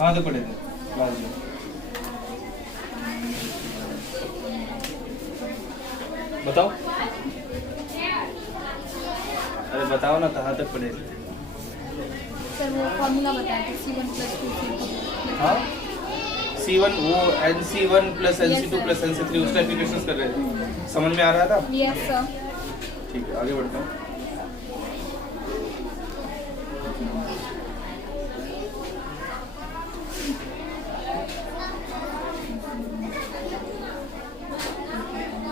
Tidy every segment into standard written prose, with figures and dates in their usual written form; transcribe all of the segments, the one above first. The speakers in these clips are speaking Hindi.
कहाँ तक पढ़े थे क्लास में? बताओ, अरे बताओ ना कहाँ तक पढ़े थे? सर वो फॉर्मूला बताया था C1 + 2C2। हाँ C1 वो NC1 + NC2 + NC3 उसका एप्लीकेशन कर रहे थे, समझ में आ रहा था? Yes sir. ठीक है आगे बढ़ता हूँ।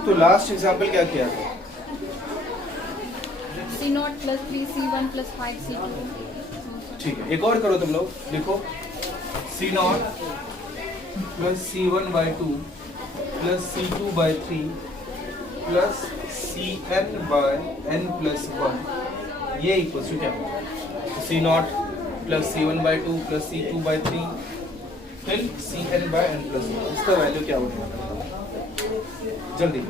तो लास्ट एग्जाम्पल क्या किया था? C0 + 3C1 + 5C2। ठीक है एक और करो तुम लोग, लिखो C0 + C1/2 + C2/3 + Cn/n+1 ये इक्वल्स टू क्या होगा? C0 + C1/2 + C2/3 फिर Cn/n+1 इसका वैल्यू क्या होने वाला है? जल्दी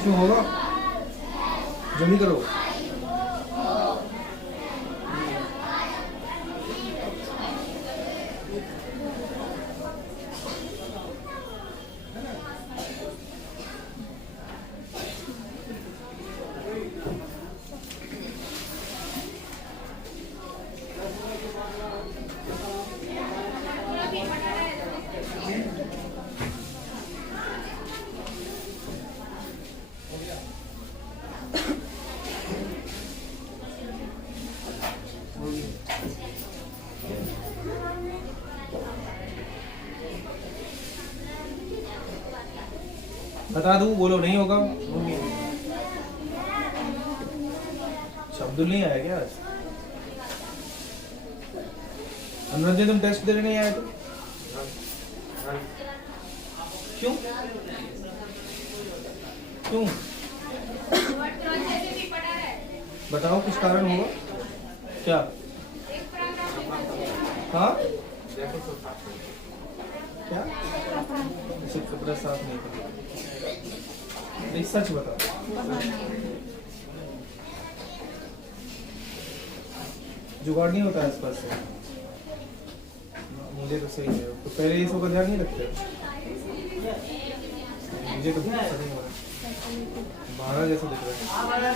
कुछ होगा, जल्दी करो। बता दूं, बोलो नहीं होगा। अब्दुल नहीं आया क्या आज? अनुरंजन तुम टेस्ट देने नहीं आए थे? क्यों क्यों? बताओ कुछ कारण होगा क्या? हाँ क्या? सिर्फ कपड़ा साफ नहीं करना। नहीं सच बताओ। जुगाड़ नहीं होता आसपास से? मुझे तो सही है। तो पहले ये सब का ध्यान नहीं रखते? मुझे तो पता नहीं हो रहा, बारह जैसा दिख रहा है।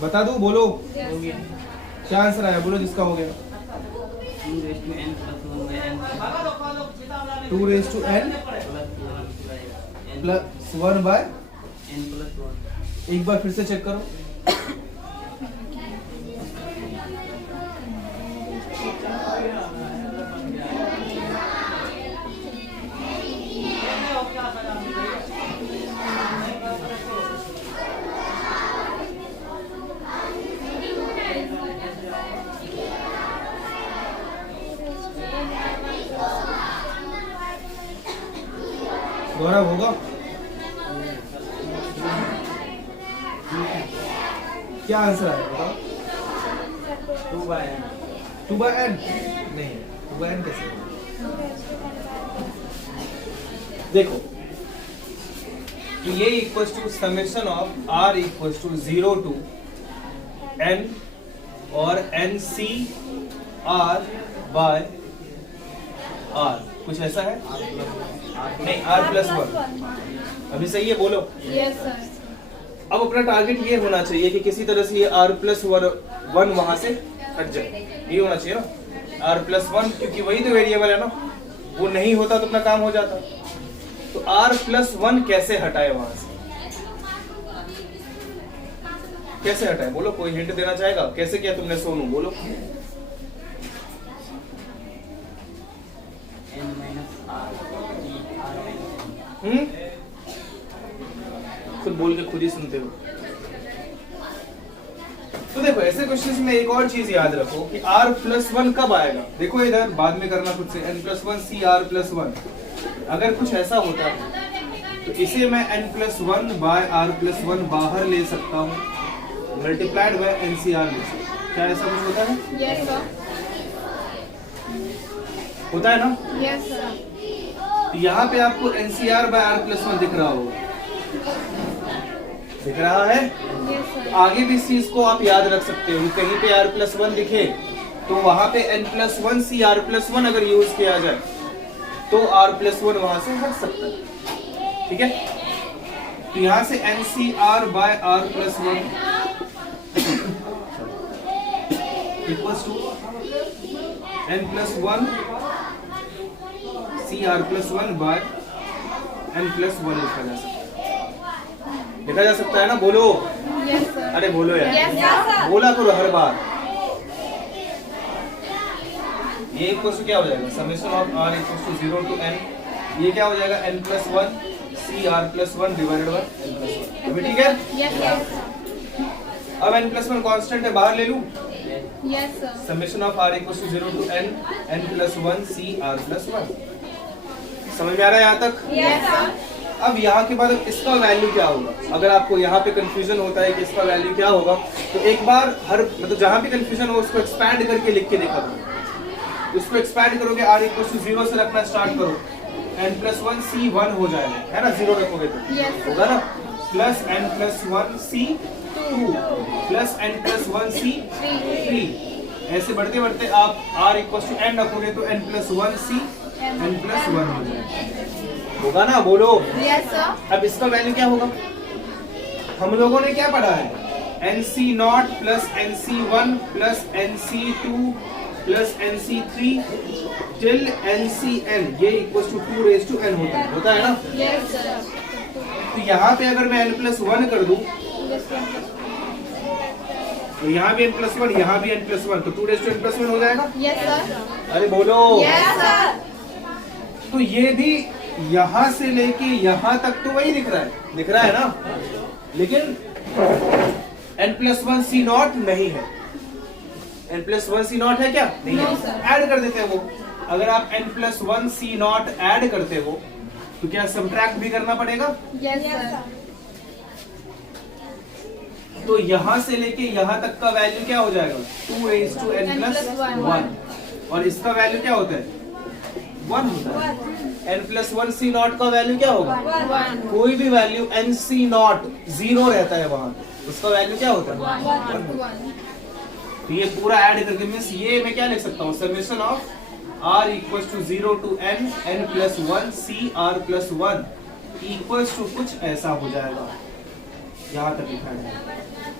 बता दूं, बोलो क्या आंसर आया, बोलो जिसका हो गया। 2n + 1/n+1। एक बार फिर से चेक करो। गौरव होगा? क्या आंसर आया बताओ? 2/n नहीं, 2/n कैसे होगा? देखो, तो ये equals to summation of r equals to 0 to n और NC r बाय r, कुछ ऐसा है? नहीं, r+1 अभी सही है, बोलो। Yes sir. अब अपना टारगेट ये होना चाहिए कि किसी तरह से ये r+1 वहां से हट जाए, ये होना चाहिए ना, r+1, क्योंकि वही तो वेरिएबल है ना, वो नहीं होता तो अपना काम हो जाता। तो r+1 कैसे हटाए वहां से, कैसे हटाए बोलो? कोई हिंट देना चाहेगा? कैसे किया तुमने सोनू, बोलो। खुद बोल के खुद ही सुनते हो। तो देखो, ऐसे क्वेश्चंस में एक और चीज याद रखो कि r+1 कब आएगा। देखो इधर बाद में करना खुद से, n+1 c r+1। अगर कुछ ऐसा होता है तो इसे मैं n+1 बाय r+1 बाहर ले सकता हूँ, मल्टीप्लाइड बाय NCR ले सकता हूँ। क्या ऐसा कुछ होता है? Yes sir. होता है ना? Yes sir. तो यहाँ पे आपको NCR बाय r+1 दिख रहा होगा, दिख रहा है? Yes sir. आगे भी इस चीज को आप याद रख सकते हो, कहीं पे r+1 दिखे तो वहां पे n+1 c r+1 अगर यूज किया जाए तो r+1 वहां से हट सकता है, ठीक है? तो यहां से NCR by r+1 equals to n+1 c r+1 by n+1 लिखा जा सकता है ना, बोलो। Yes sir. अरे बोलो यार, यस सर। बोला करो हर बार। ये इक्वल्स टू क्या हो जाएगा? Summation of r equals to 0 to n, ये क्या हो जाएगा? n+1 c r+1 divided by n+1। अभी ठीक है? Yes sir. अब n+1 कांस्टेंट है, बाहर ले लूं। Yes sir. Summation of r equals to 0 to n n+1 c r+1। समझ में आ रहा है यहाँ तक? Yes sir. अब यहाँ के बाद इसका वैल्यू क्या होगा? अगर आपको यहाँ पे कंफ्यूजन होता है कि इसका वैल्यू क्या होगा, तो एक बार हर मतलब जहाँ भी कंफ्यूजन हो उसको एक्सपैंड करके लिख के देखा करो। उसको एक्सपैंड करोगे, r इक्वल्स टू 0 से रखना स्टार्ट करो, n+1 c 1 हो जाएगा, है ना? 0 रखोगे तो Yes, होगा ना, plus n+1 c 2 plus n+1 c 3। ऐसे बढ़ते बढ़ते आप r इक्वल्स टू n रखोगे तो n+1 c n+1 हो जाएगा, होगा ना? बोलो। Yes sir. अब इसका वैल्यू क्या होगा? हम लोगों ने क्या पढ़ा है? NC0 plus NC1 plus NC2 plus NC3 till NCN, ये इक्वल्स टू 2n होता है ना? Yes sir. तो यहाँ पे अगर मैं n+1 कर दूं तो यहाँ भी n+1, यहाँ भी n+1, तो 2n+1 हो जाएगा। Yes sir. अरे बोलो। Yes sir. तो ये भी यहाँ से लेके यहाँ तक तो वही दिख रहा है ना, लेकिन n+1 c0 नहीं है। n+1 c0 है क्या? नहीं है। ऐड कर देते हैं वो। अगर आप n+1 c0 ऐड करते हो तो क्या सब्ट्रैक्ट भी करना पड़ेगा? Yes sir. तो यहाँ से लेके यहाँ तक का वैल्यू क्या हो जाएगा? 2n+1, और इसका वैल्यू क्या होता है? 1 होता है। n+1 c0 का वैल्यू क्या होगा? 1। कोई भी वैल्यू NC0 0 रहता है वहां, उसका वैल्यू क्या होता है? 1। तो ये पूरा ऐड करके मींस ये मैं क्या लिख सकता हूँ? Summation of r equals to 0 to n n+1 c r+1 equals to कुछ ऐसा हो जाएगा। यहाँ तक लिखा है,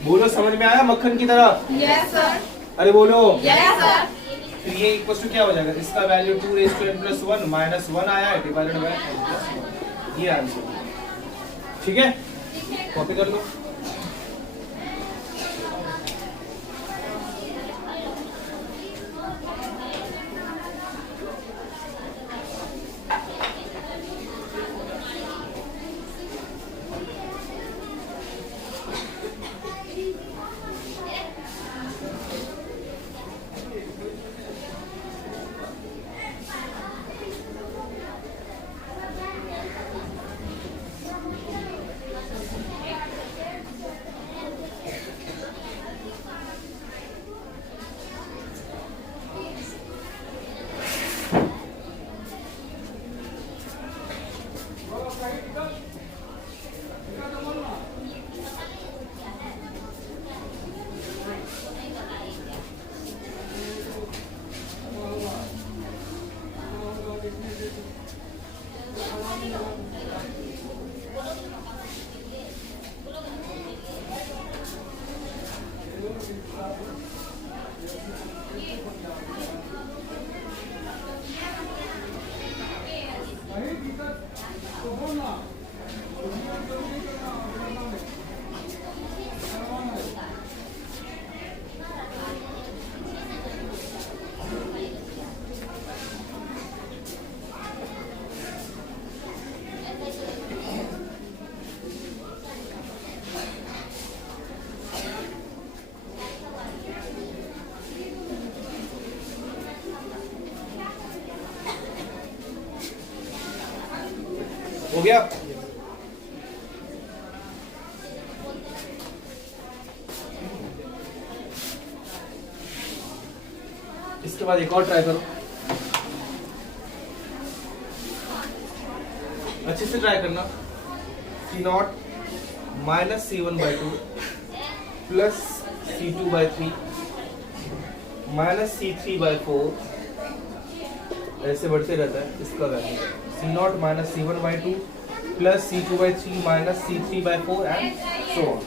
बोलो समझ में आया मक्खन की तरह? Yes sir. अरे बोलो। Yes sir. तो ये इक्वल्स टू क्या हो जाएगा? इसका वैल्यू 2n+1 माइनस 1 आया है डिवाइडेड बाय n+1, ये आंसर। ठीक है, कॉपी कर लो। हो गया? इसके बाद एक और ट्राई करो, अच्छे से ट्राई करना। C0 minus C1/2 plus C2/3 minus C3/4, ऐसे बढ़ते रहता है इसका value. C0 minus C1/2 plus C2/3 minus C3/4 and so on.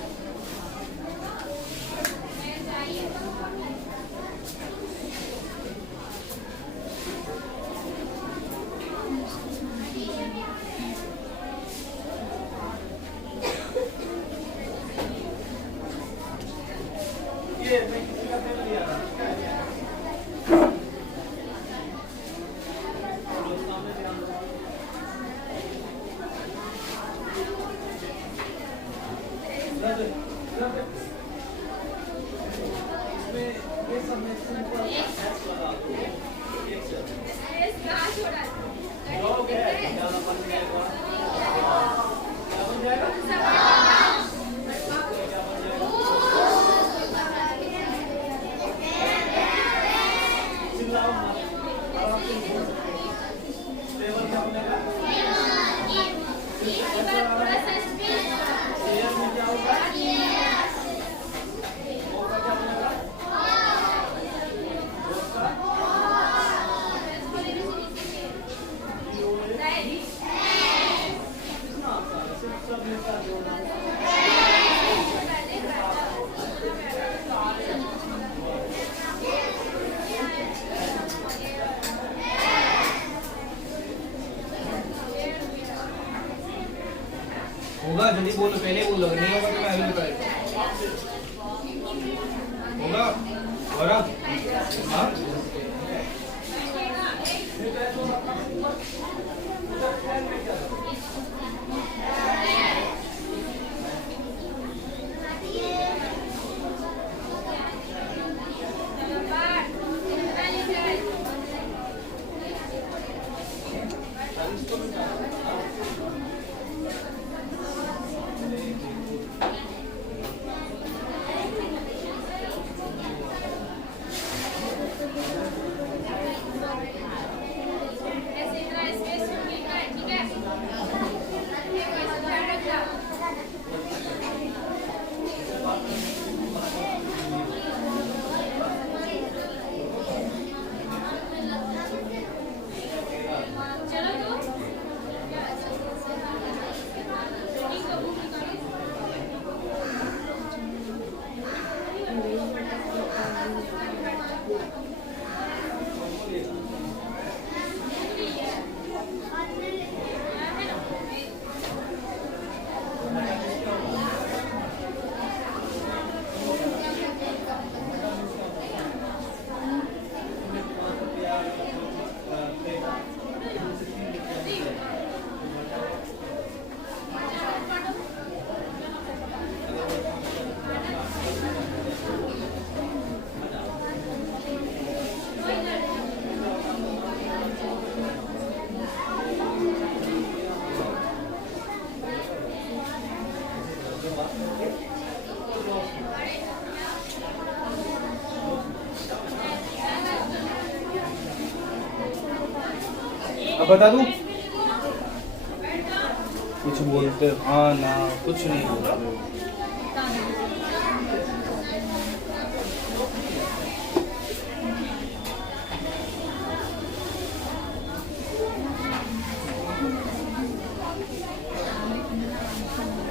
होगा, जल्दी बोलो, पहले बोलो, नहीं होगा तो मैं अभी बताएगा। होगा? और हाँ? अब बता दूं? कुछ बोलते हाँ ना, कुछ नहीं बोला।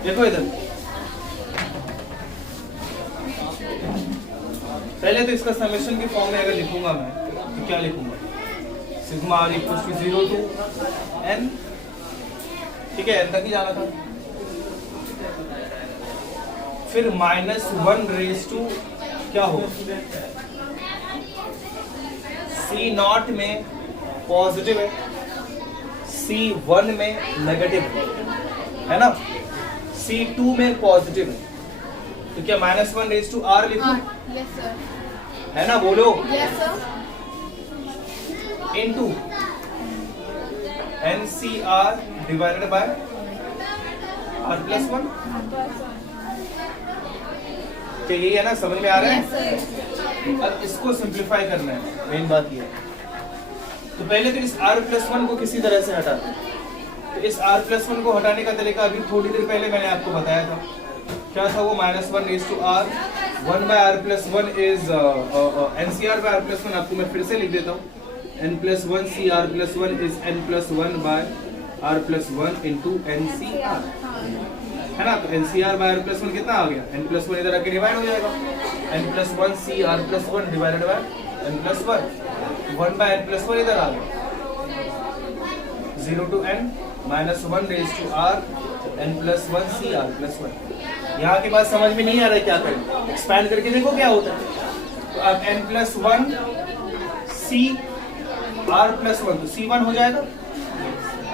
देखो इधर, पहले तो इसका समेशन के फॉर्म में अगर लिखूंगा मैं तो क्या लिखूंगा? Sigma r equal to 0 to n, ठीक है, n तक ही जाना था। फिर -1 रेज टू क्या हो, C0 में पॉजिटिव है, C1 में नेगेटिव है ना, C2 में पॉजिटिव है, तो क्या -1 रेज टू r लिखूं? Yes sir. है ना, बोलो। Yes sir. Into NCR divided by R plus 1। क्या यही है ना, समझ में आ रहा है? अब इसको सिंप्लीफाई करना है, मेन बात ये है। तो पहले तो इस R प्लस 1 को किसी तरह से हटा दो। तो इस R प्लस 1 को हटाने का तरीका अभी थोड़ी देर पहले मैंने आपको बताया था। क्या था वो? -1 raised to R 1 by R plus 1 is NCR by R plus 1। आपको मैं फिर से लिख देता हूँ, N plus 1 CR plus 1 is N plus 1 by R plus 1 into NCR, है ना? तो NCR by R plus 1 कितना आ गया? N plus 1 इधर आके डिवाइड हो जाएगा, N plus 1 CR plus 1 divided by N plus 1, 1 by N plus 1 इधर आ गया, 0 to N -1 raised to R N plus 1 CR plus 1। यहाँ के बाद समझ में नहीं आ रहा है क्या करें, एक्सपैंड करके देखो क्या होता है। तो अब N plus 1 C R plus 1, तो C1 हो जाएगा।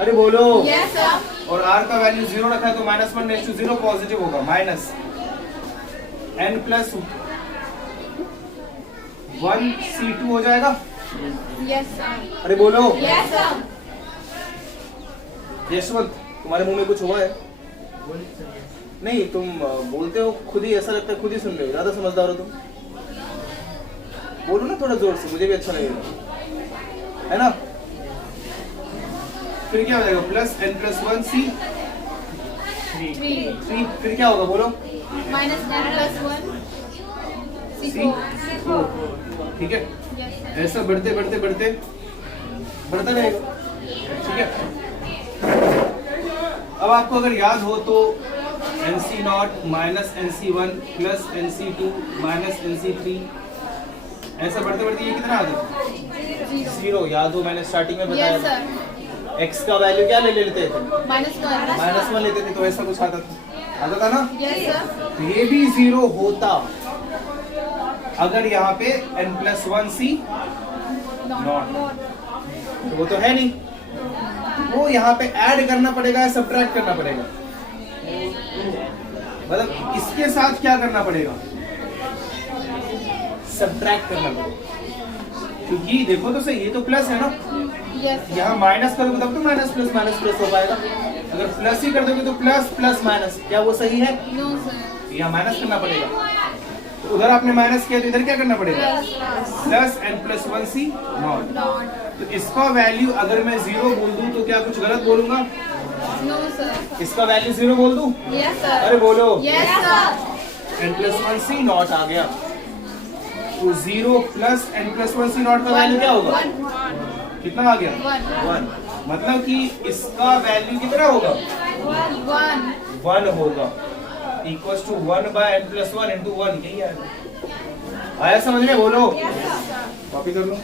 अरे बोलो। Yes, sir. और R का वैल्यू 0 रखा है तो -1 raised to 0 पॉजिटिव होगा, माइनस N plus 1 C2 हो जाएगा। Yes, sir. अरे बोलो। Yes, sir. यशवंत, तुम्हारे मुंह में कुछ हुआ है? नहीं, तुम बोलते हो खुद ही, ऐसा लगता है खुद ही सुन रहे हो, ज्यादा समझदार हो तुम। बोलो ना थोड़ा जोर से, मुझे भी अच्छा लगेगा, है ना? फिर क्या हो जाएगा? प्लस N plus 1 C 3, फिर क्या होगा बोलो? -N plus 1 C4। ठीक है, Yes, sir. ऐसा बढ़ते बढ़ते बढ़ते बढ़ता रहेगा, ठीक है। अब आपको अगर याद हो तो NC0 minus NC1 plus NC2 minus NC3, ऐसा बढ़ते बढ़ते ये कितना आता है? 0। याद हो मैंने स्टार्टिंग में बताया Yes, था, sir. x का वैल्यू क्या ले लेते थे? -1 लेते थे, तो ऐसा कुछ आता था ना? Yes, sir. तो ये भी 0 होता अगर यहाँ पे N plus 1 C Not. तो वो तो है नहीं, वो यहाँ पे ऐड करना पड़ेगा, सब्ट्रैक्ट करना पड़ेगा। मतलब इसके साथ क्या करना पड़ेगा? सब्ट्रैक्ट करना पड़ेगा, क्योंकि देखो तो सही, ये तो प्लस है ना, Yes, sir. यहाँ माइनस करोगे तब तो माइनस प्लस हो पाएगा। अगर प्लस ही कर दोगे तो प्लस प्लस माइनस, क्या वो सही है? No, sir. यहाँ माइनस करना पड़ेगा, तो उधर आपने माइनस किया तो इधर क्या करना पड़ेगा? Plus N plus 1 C not. Not. तो इसका वैल्यू अगर मैं 0 बोल दूं तो क्या कुछ गलत बोलूंगा? No, sir. इसका वैल्यू 0 बोल दूं? Yes, sir. अरे बोलो। Yes, sir. N plus 1 C not आ गया, तो 0 plus N plus 1 C not का वैल्यू क्या होगा? 1. कितना आ गया? 1। मतलब कि इसका वैल्यू कितना होगा? 1 होगा, equals to 1 by N plus 1 into 1। यही आएगा, आया समझ में? बोलो। कॉपी कर लो।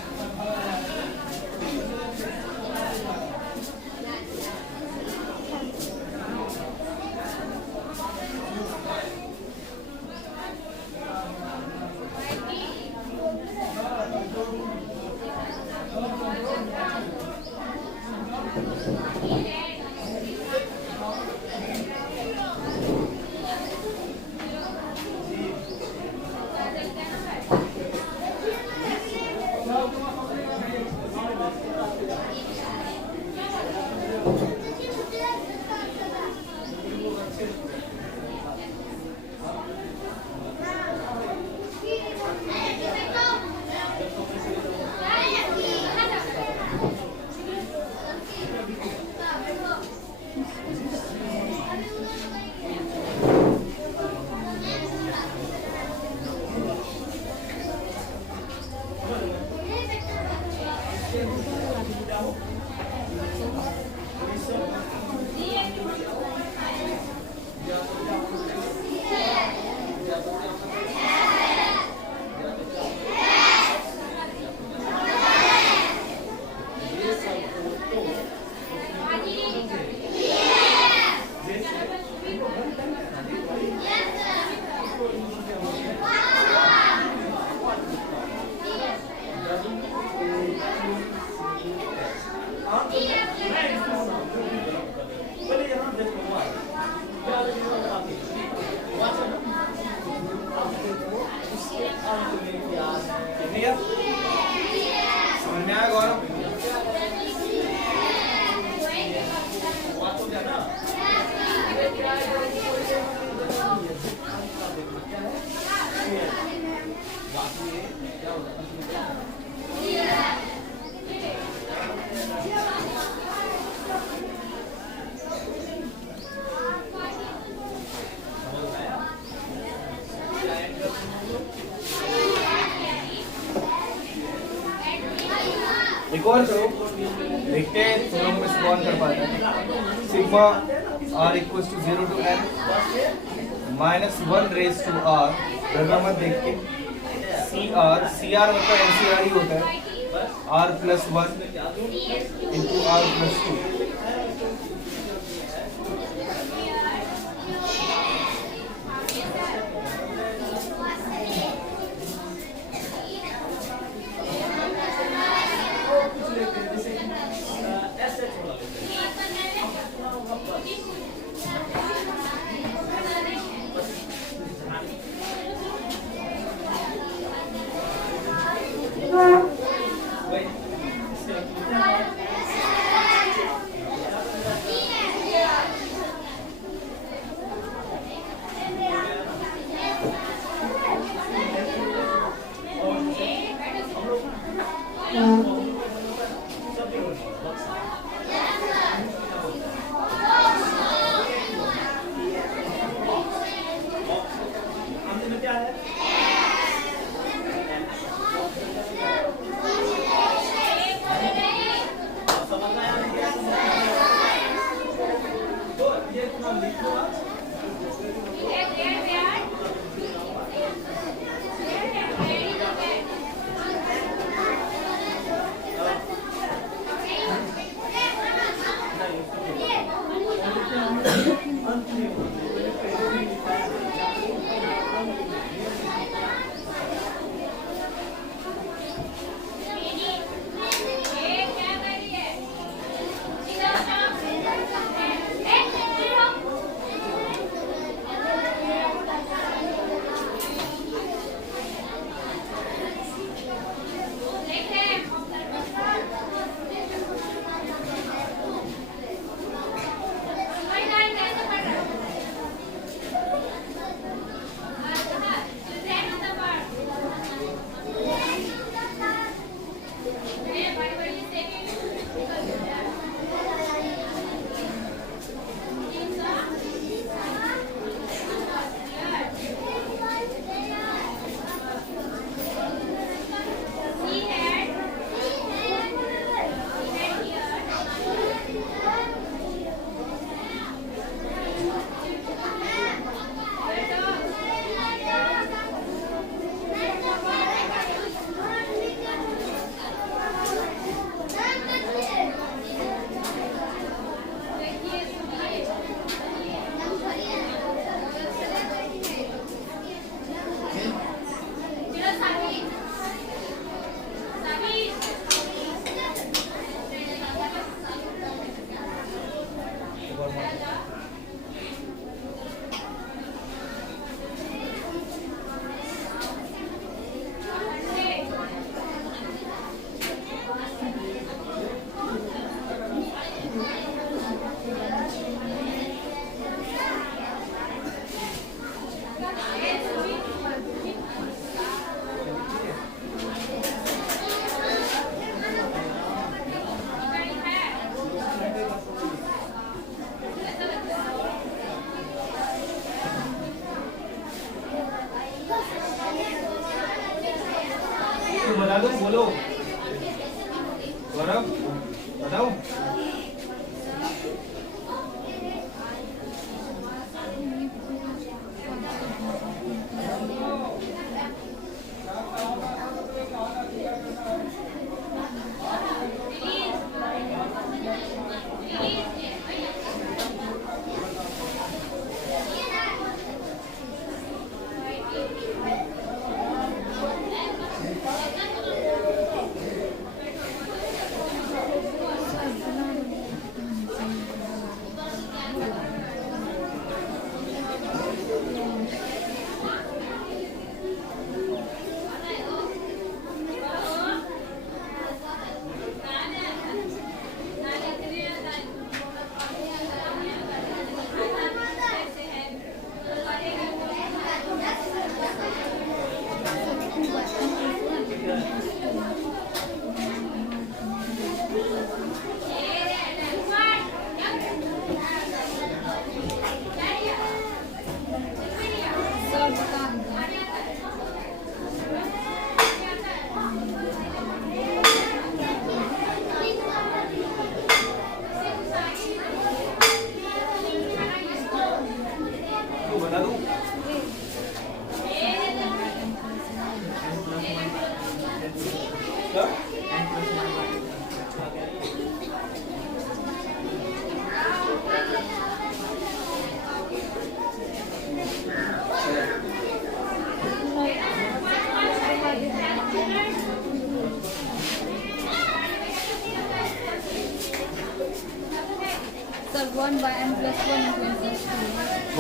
समझ में आया गौरव? ओवर करो, देखते हैं तुम लोगों में से कौन कर पाता है। Sigma R equals to 0 to n minus 1 raise to r, डरना मत देख के। सी आर मतलब NCR ही होता है, r plus 1 into r plus 2। बता दो, बोलो गौरव, बताओ। Sir 1 by n plus 1 into n plus 2.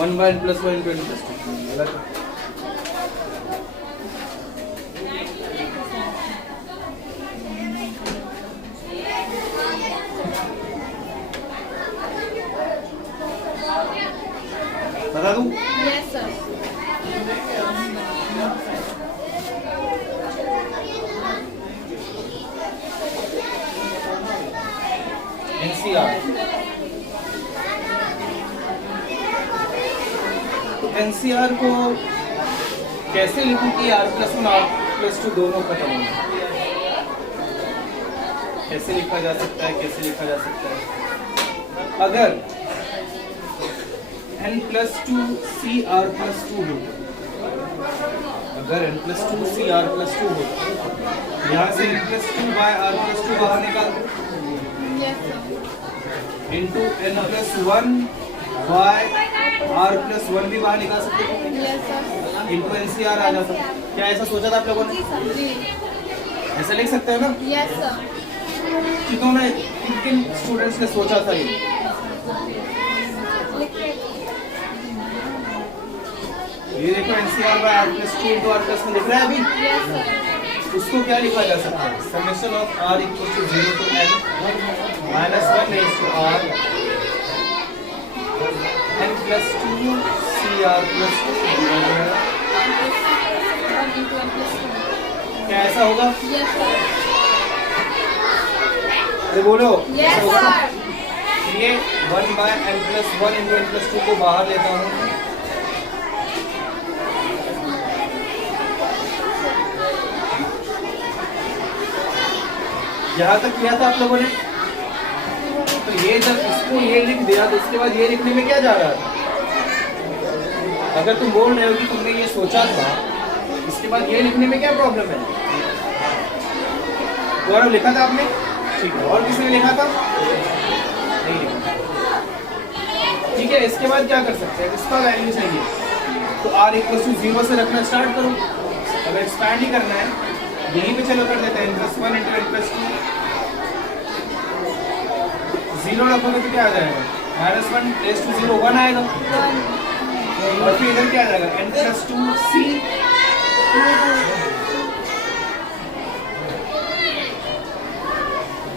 1 by n plus 1 into n plus 2 गलत है। बता दूं? Yes sir. NCR तो NCR को कैसे लिखूं कि R+1 R+2 दोनों खत्म होंगे? कैसे लिखा जा सकता है, कैसे लिखा जा सकता है? अगर n+2 CR+2 हो, अगर n+2 CR+2 हो, यहाँ से n+2 by R+2 बाहर निकाल दो, Yes sir. Into n+1 by R+1 भी बाहर निकाल सकते हो, Yes sir. इंटू NCR आ जाता। क्या ऐसा सोचा था आप लोगों ने? जी सर जी. ऐसा लिख सकते हैं ना? Yes sir. कितनों ने, किन स्टूडेंट्स ने सोचा था ये? ये देखो NCR by R+2 into R+1 लिख रहा है अभी। Yes sir. उसको क्या लिखा जा सकता है? Summation of R equal to 0 to n minus 1 raise to R n+2 CR+2 1 into n plus 2. क्या ऐसा होगा? Yes sir. अरे बोलो। Yes ऐसा होगा ना? sir. ये 1 by n+1 into n+2 को बाहर लेता हूँ, यहाँ तक किया था आप लोगों ने। तो ये जब इसको ये लिख दिया तो उसके बाद ये लिखने में क्या जा रहा था? अगर तुम बोल रहे हो कि तुमने ये सोचा था, इसके बाद ये लिखने में क्या प्रॉब्लम है? गौरव लिखा था आपने? ठीक है। और किसने लिखा था? नहीं लिखा। ठीक है, इसके बाद क्या कर सकते हैं? इसका वैल्यू चाहिए तो R इक्वल टू 0 से रखना स्टार्ट करो। अब एक्सपैंड ही करना है, यहीं पे चलो कर देते हैं n+1 into n+2। 0 रखोगे तो क्या आ जाएगा? -1 रेज टू 0 1 आएगा, और फिर इधर क्या आ जाएगा? n+2 C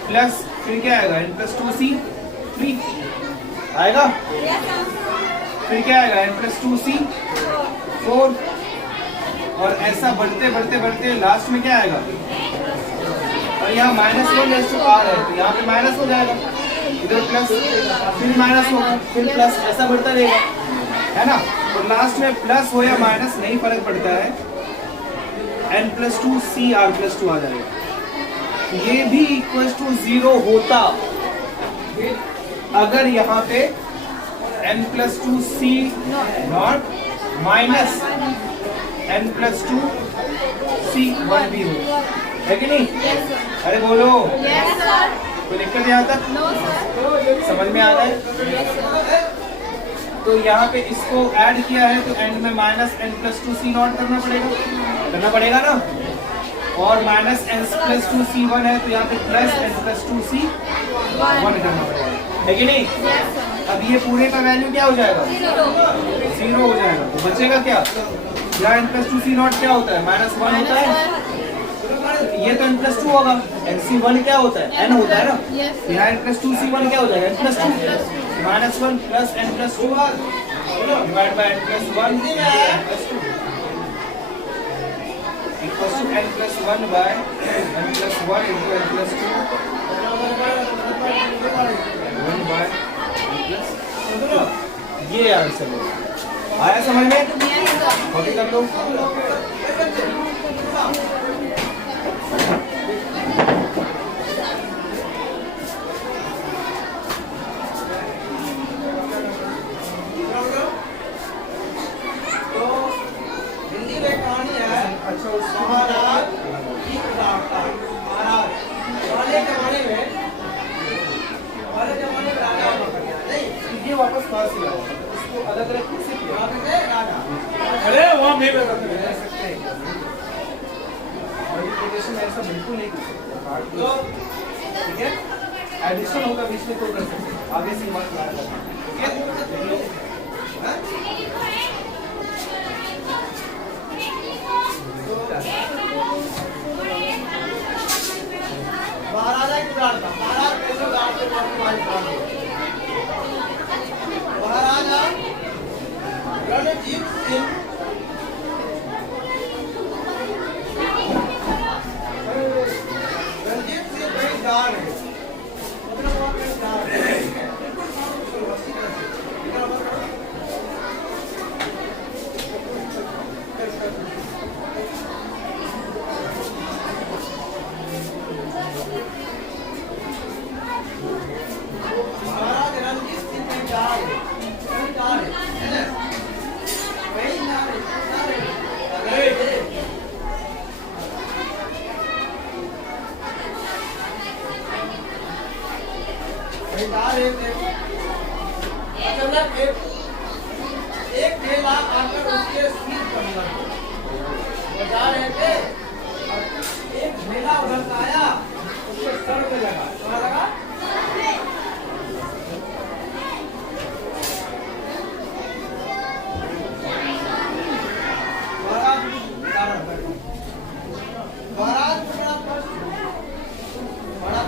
प्लस फिर क्या आएगा? n+2 C 3 आएगा, फिर क्या आएगा? n+2 C 4, और ऐसा बढ़ते बढ़ते बढ़ते लास्ट में क्या आएगा? और यहाँ -1 रेज टू R है तो यहाँ पे माइनस हो जाएगा, इधर प्लस, फिर माइनस होगा, फिर प्लस, ऐसा बढ़ता रहेगा, है ना? तो लास्ट में प्लस हो या माइनस नहीं फर्क पड़ता है, n+2 CR+2 आ जाएगा। ये भी इक्वल टू 0 होता अगर यहाँ पे n+2 C not minus n+2 C1 भी हो, है कि नहीं? Yes sir. अरे बोलो। Yes sir. कोई दिक्कत यहाँ तक? No sir. समझ में आ गए? Yes sir. तो यहाँ पे इसको ऐड किया है तो एंड में -n+2 C0 करना पड़ेगा ना, और -n+2 C1 है तो यहाँ पे +n+2 C1 करना पड़ेगा, है कि नहीं? Yes sir. अब ये पूरे का वैल्यू क्या हो जाएगा? 0. 0 हो जाएगा। तो बचेगा क्या? यहाँ n+2 C0 क्या होता है? -1 होता है, ये तो n+2 होगा, C1 क्या होता है? n होता है ना। Yes sir. यहाँ n+2 C1 क्या हो जाएगा? n+2 -1 plus n+2 divide by n+1 n+2 equals to n+1 by n+1 into n+2 1 by n+2। ये आंसर है। आया समझ में? Yes sir. कॉपी कर लो। अच्छा उसको ये वापस कहाँ से लाया? उसको अलग अलग कैसे किया? अरे वहाँ भी सकते हैं। एडिशन होगा बीच में तो कर सकते हैं, आगे से बात ना करना, ठीक है? महाराजा की उड़ान था, महाराज कैसे उड़ान के बाद तुम्हारी उड़ान हो? महाराजा रणजीत सिंह कहीं जा रहे हैं, मतलब वहाँ कहीं जा रहे हैं। महाराज रणजीत सिंह कहीं जा रहे हैं, कहीं जा रहे हैं, है ना? कहीं जा रहे हैं, जा रहे हैं, अरे कहीं जा रहे थे। अचानक एक ठेला आकर उसके सिर पर लगा। वो जा रहे थे और एक ठेला उधर से आया, उसके सर में लगा। कहाँ लगा? महाराज को बड़ा कष्ट हुआ। बड़ा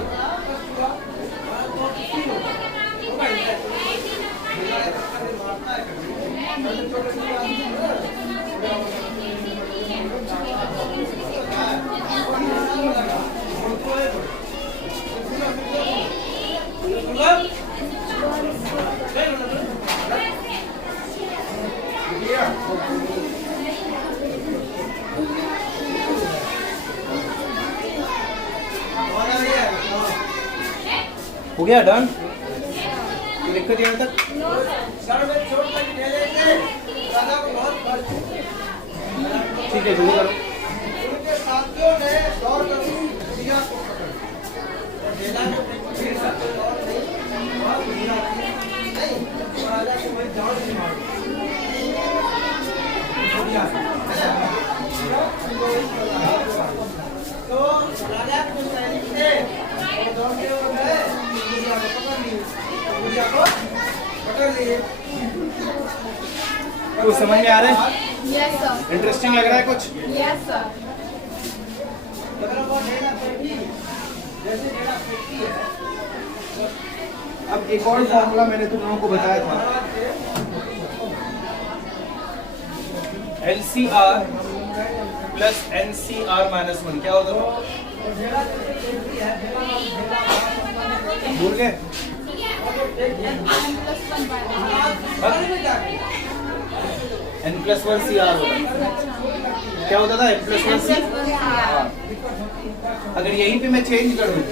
कष्ट हुआ। महाराज बहुत दुखी हो गए। होगा ही है। ठेला है तो कभी मारता है कभी। छोटे-छोटे आदमी हो गया डन? दिक्कत यहाँ तक? सर में चोट लगी ठेले से, राजा को बहुत कष्ट हुआ। ठीक है जल्दी करो। उनके साथियों ने दौड़ कर बुढ़िया को पकड़ लिया। ठेला में फिर सब दौड़ नहीं, बहुत बुढ़िया थी। नहीं, तो राजा को वही जान से मार दिया। बुढ़िया, है ना? तो राजा के जो सैनिक थे, वो दौड़ते हुए गए, बुढ़िया को पकड़ लिए। बुढ़िया को पकड़ लिए। कुछ समझ में आ रहा है? Yes sir. इंटरेस्टिंग लग रहा है कुछ? Yes sir. मतलब वो ढेला पेटी, जैसे ढेला पेटी है। अब एक और फॉर्मूला मैंने तुम लोगों को बताया था, LCR प्लस NCR माइनस 1 क्या होता था? ढेला जैसे पेटी है, भूल गए? N+1 CR होता क्या होता था? N+1 CR। अगर यहीं पे मैं चेंज कर दूं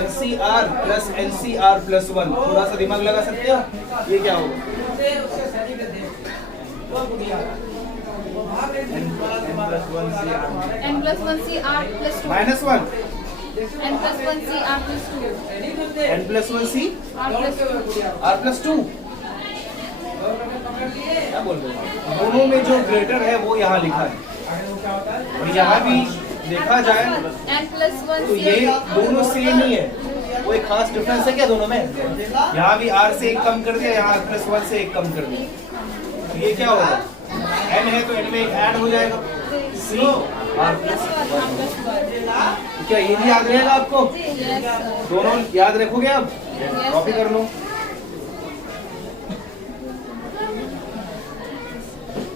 NCR प्लस NCR प्लस 1, थोड़ा सा दिमाग लगा सकते हो? ये क्या होगा? N+1 CR plus 2 minus 1 N+1 CR plus 2 N+1 C R plus 2 R plus 2 क्या बोल रहे हो? दोनों में जो ग्रेटर है वो यहाँ लिखा है और यहाँ भी देखा जाए N+1 तो ये दोनों सेम ही है, कोई खास डिफरेंस है क्या दोनों में? यहाँ भी R से 1 कम कर दिया, यहाँ R+1 से 1 कम कर दिया, तो ये क्या होगा? N है तो N में 1 ऐड हो जाएगा, C R+1। क्या ये भी याद रहेगा आपको? दोनों याद रखोगे अब? कॉपी कर लो।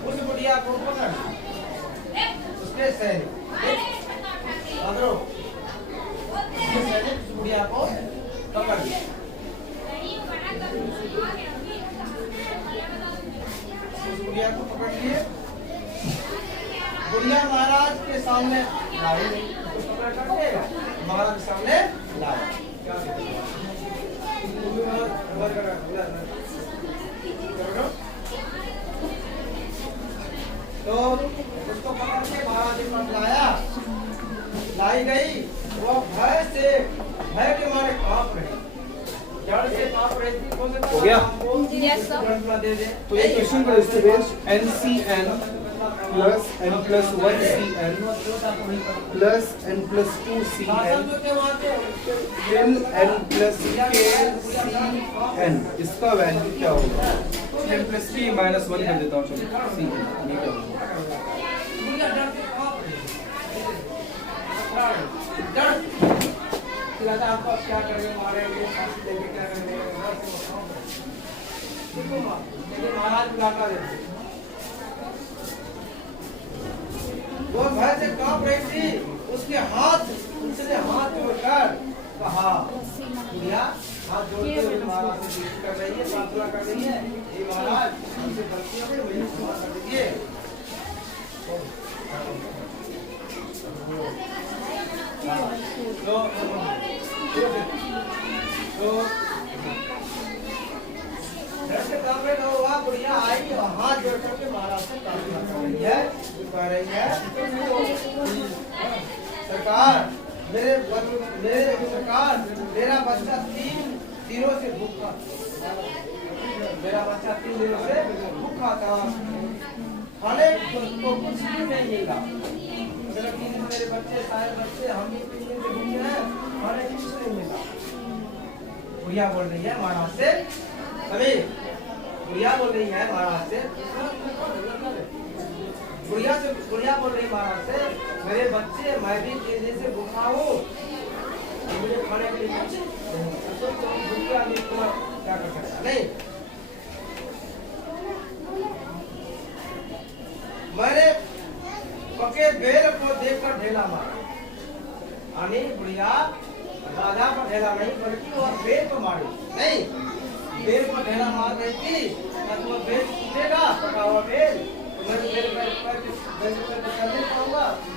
उस बुढ़िया को पकड़, उसके सैनिक उस बुढ़िया को पकड़ लिया। उस बुढ़िया को पकड़ लिए। बुढ़िया महाराज के सामने लाई, उसको पकड़ करके महाराज के सामने लाई। क्या तो उसको पकड़ के महाराज के पास लाई गई। वो भय के मारे कांप रही, जड़ से कांप रही थी। कौन से हो गया? दे दे तो ये क्वेश्चन पर इससे based NCN plus n plus 1 cn plus n plus 2 cn फिर n प्लस k cn, इसका वैल्यू क्या होगा? n प्लस k माइनस 1 कर देता हूँ, चलो cn ये क्या होगा? आपको क्या करेंगे, मारेंगे, फांसी देंगे, क्या करेंगे? महाराज बुलाता देते वो भय से कांप रही थी, उसके हाथ उसने हाथ जोड़कर कहा, दुनिया हाथ जोड़ते हुए महाराज से विनती कर रही है, प्रार्थना कर रही है, हे महाराज हमसे गलती हो गई, मुझे क्षमा कर दीजिए। बुढ़िया आई और हाथ जोड़ करके महाराज से प्रार्थना कर रही है, कह रही है सरकार मेरा बच्चा 3 दिनों से भूखा, मेरा बच्चा 3 दिनों से भूखा था, खाने को कुछ भी नहीं मिला। मेरे बच्चे सारे बच्चे हम ही 3 दिन से भूखे हैं, खाने कुछ नहीं मिला। बुढ़िया बोल रही है महाराज से, अरे बुढ़िया बोल रही है महाराज से, बुढ़िया बोल रही है महाराज से, मेरे बच्चे मैं भी 3 दिन से भूखा हूँ, मुझे खाने के लिए कुछ क्या कर सकता नहीं। मैंने पके बेल को देखकर ढेला मारा, यानी बुढ़िया राजा पर ढेला नहीं बल्कि वो बेल को मारी, नहीं बेल को ढेला मार रही थी, वो बेल टूटेगा, पका हुआ बेल मैं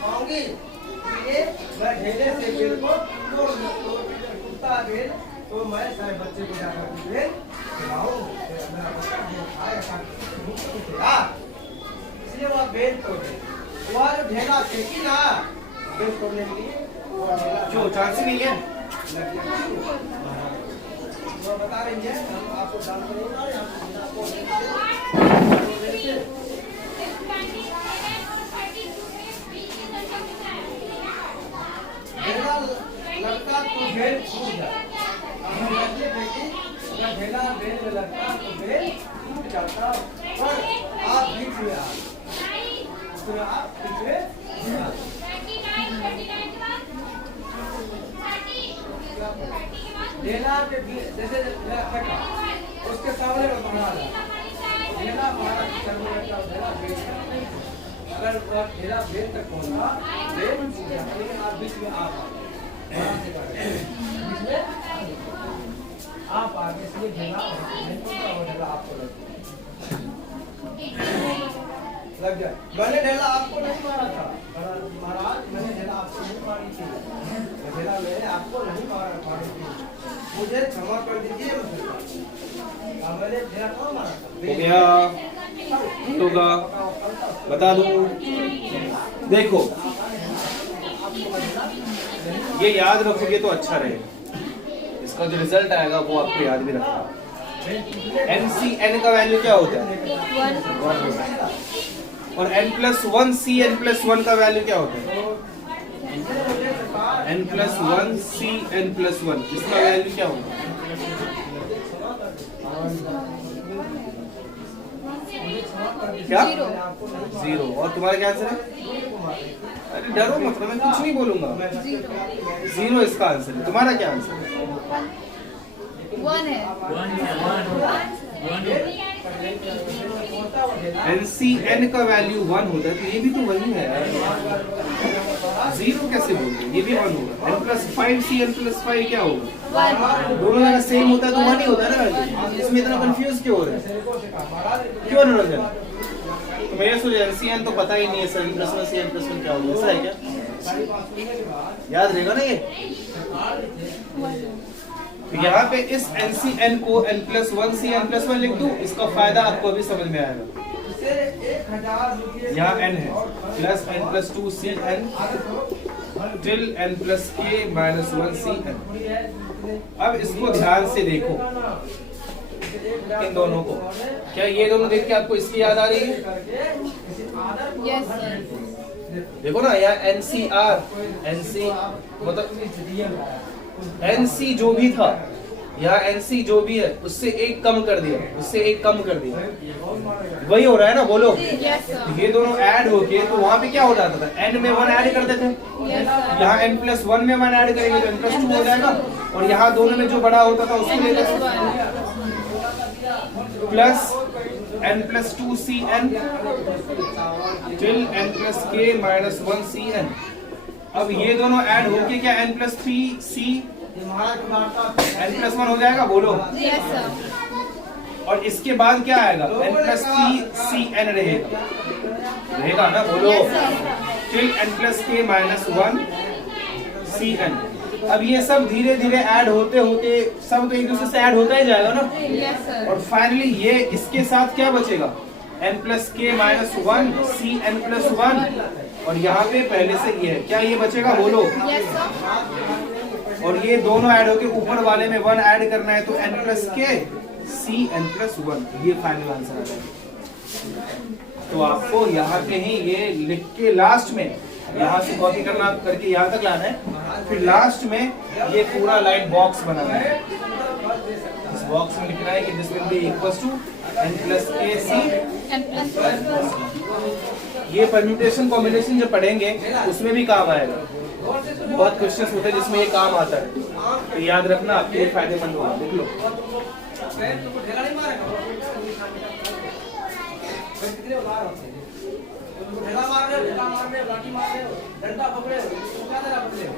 पाऊंगी, इसलिए मैं ढेले से बेल को टूटता बेल तो मैं सारे बच्चे को जाकर बेल खिलाऊं, मेरा बच्चा खाएगा, इसलिए वह बेल तोड़े, वह जो ढेला फेंकी ना बेल तोड़ने के लिए, जो चांस ही नहीं है। वो बता रही है, हम आपको डाल करेंगे, आपको लगता तो बेल छूट जाता, ढेला बेल में लगता तो बेल छूट जाता, पर आप बीच में ढेला के जैसे उसके सामने में महाराज ढेला महाराज के सामने ढेला बेल, अगर वह ढेला बेल तक पहुंचा बेल छूट जाता, लेकिन आप बीच में आप आगे से ढेला आपको लग जाए। मैंने ढेला आपको नहीं मारा था महाराज, मैंने ढेला आपको नहीं मारी थी, ढेला मैंने आपको नहीं मारी थी, मुझे क्षमा कर दीजिए, मैंने ढेला कौन मारा था? हो गया होगा, बता दूं, देखो ये याद रखोगे तो अच्छा रहेगा, इसका जो रिजल्ट आएगा वो आपको याद भी रखना। NCN का वैल्यू क्या होता है? 1 और n प्लस 1 CN प्लस 1 का वैल्यू क्या होता है? n प्लस 1 CN प्लस 1, इसका वैल्यू क्या होगा? क्या? 0। और तुम्हारा क्या आंसर है? अरे डरो मत, मैं कुछ नहीं बोलूंगा, 0 इसका आंसर है। तुम्हारा क्या आंसर है? 1 है। NCN का वैल्यू 1 होता है, तो ये भी तो वही है यार, 0 कैसे बोलते हैं? ये भी 1 होगा। n प्लस 5 CN प्लस 5 क्या होगा? दोनों जगह सेम होता है तो 1 ही होता है ना, इसमें इतना कंफ्यूज क्यों हो रहा है? क्यों अनुरंजन? तो मैं ये सोच NCN तो पता ही नहीं है, CN प्लस 1 CN प्लस 1 क्या होगा, ऐसा है क्या? याद रहेगा ना ये? तो यहाँ पे इस NCN को n प्लस 1 CN प्लस 1 लिख दूं, इसका फायदा आपको अभी समझ में आएगा। यहाँ n है plus n plus 2 CN till n plus k minus 1 CN। अब इसको ध्यान से देखो, इन दोनों को, क्या ये दोनों देख के आपको इसकी याद आ रही है? Yes sir. देखो ना यहाँ NCR NC मतलब NC जो भी था, यहाँ NC जो भी है उससे एक कम कर दिया, उससे एक कम कर दिया, वही हो रहा है ना, बोलो। Yes sir. ये दोनों ऐड होके तो वहाँ पे क्या हो जाता था, n में 1 ऐड कर देते, यस सर। यहाँ n+1 में 1 ऐड करेंगे तो n+2 हो जाएगा, और यहाँ दोनों में जो बड़ा होता था उसको ले लेते plus n+2cn till n+k - 1cn। अब ये दोनों ऐड होके क्या n+3c n+1 हो जाएगा, बोलो। Yes sir. और इसके बाद क्या आएगा, n+3cn रहेगा ना, बोलो। Yes sir. till n+k - 1cn। अब ये सब धीरे धीरे ऐड होते होते सब तो एक दूसरे से ऐड होता ही जाएगा ना, यस सर। और फाइनली ये इसके साथ क्या बचेगा, n+k - 1 cn+1, और यहाँ पे पहले से ये है, क्या ये बचेगा, बोलो। Yes sir. और ये दोनों ऐड होके ऊपर वाले में 1 ऐड करना है तो n+k cn+1, ये फाइनल आंसर आ जाएगा। तो आपको यहाँ पे ही ये लिख के लास्ट में यहाँ से कॉपी करना करके यहाँ तक लाना है, फिर लास्ट में ये पूरा लाइन बॉक्स बनाना है। इस बॉक्स में लिखना है कि this will be equals to n+k c। ये परम्यूटेशन कॉम्बिनेशन जब पढ़ेंगे उसमें भी काम आएगा, बहुत क्वेश्चंस होते हैं जिसमें ये काम आता है, तो याद रखना, आपके लिए फायदेमंद होगा। देख लो ढेला मार रहे हो, लाठी मार रहे हो, डंडा पकड़े हो, तो क्या देना पकड़े हो?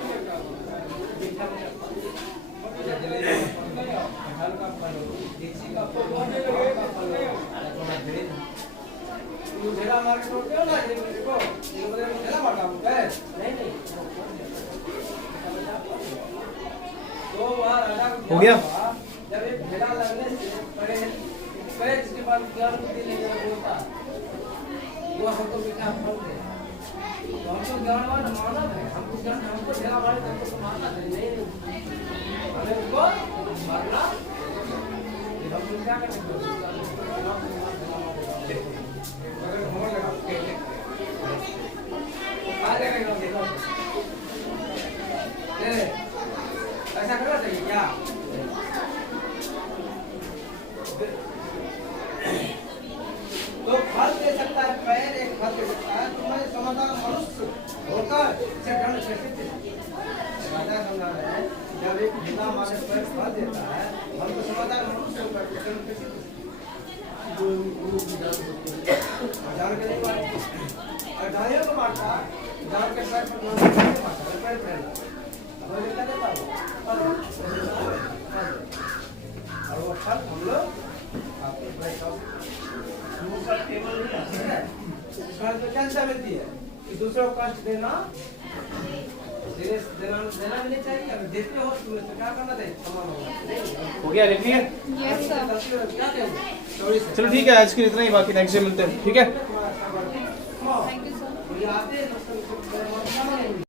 ढेला मार के तोड़ते हो ना, देखो ढेला मारता हूँ क्या? नहीं तो वहाँ राजा हो गया। जब एक ढेला लगने से पहले इसके बाद ज्ञान बुद्धि नहीं होता, वो हमको बेटा हम बोल रहे हैं, तो हमको ज्ञानवान माना है, हमको ज्ञान, हमको ढेला मारे तो हमको मारना है, नहीं हमें उसको मारना, हम क्या करेंगे, ऐसा करना चाहिए क्या? तो फल दे सकता है, पैर एक फल दे सकता है, तुम्हारे समझदार मनुष्य होकर इसे दंड कैसे दे? राजा समझा रहे हैं, जब एक ढीला हमारे पैर फल देता है, हम तो समझदार मनुष्य होकर दंड कैसे दे? जान के नहीं मारे, अठारियों को मारता, जान के पैर पर नहीं मारता, पैर पैर अब ये क्या देता है? और वो फल हम लोग आपके पैर का टेबल नहीं है, इसका तो कैंसर मिलती है कि दूसरों को कष्ट देना देना नहीं चाहिए, अगर देते हो तो क्या करना चाहिए, समान हो गया, लिख लिया। Yes sir. क्या देंगे? चलो ठीक है, आज के लिए इतना ही, बाकी नेक्स्ट डे मिलते हैं, ठीक है।